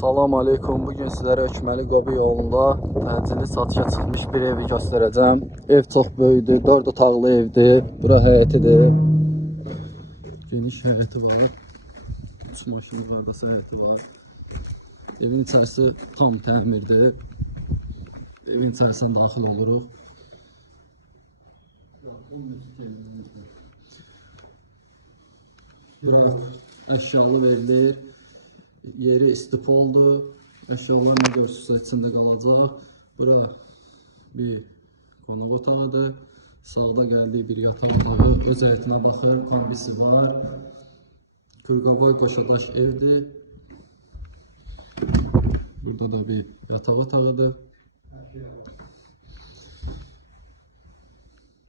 Salam aleykum. Bu gün sizlərə Ökməli Qobi yolunda təcili satışa çıxmış bir evi göstərəcəm. Ev çox böyükdür, 4 otaqlı evdir. Bura həyətidir. Geniş həyəti var. Üç maşın bardası həyəti var. Evin içərisi tam təmirdir. Evin içərisinə daxil oluruq. Bura əşyalı verilir. Yeri istipoldur. Əşyalar nə görürsə içində qalacaq. Bura bir qonaq otağıdır. Sağda gəldiyi bir yataq otağı öz həyətinə baxır. Kombisi var. Qırqavoy Qoşadaş evdir. Burada da bir yataq otağıdır.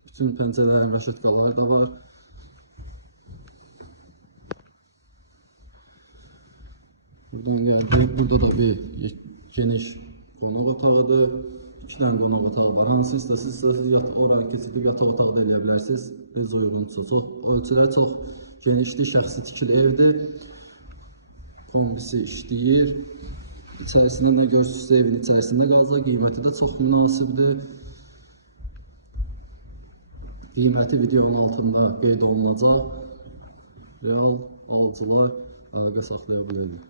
Bütün pəncərələrin rəşətqaları da var. Buradan geldik. Burada da bir geniş qonaq otağıdır. İki dənə qonaq otağı var. Hansı istəsiz, istəsiz yat oranı keçib yataq otağı da eləyə bilərsiniz. Necə uyğunsa. Çox ölçüləri çox genişdir, şəxsi tikili evdir. Kombisi işləyir. İçərisində nə görürsünüzsə evin içərisində qalacaq. Qiyməti də çox münasibdir. Qiyməti videonun altında qeyd olunacaq. Real alıcılar əlaqə saxlaya bilərlər.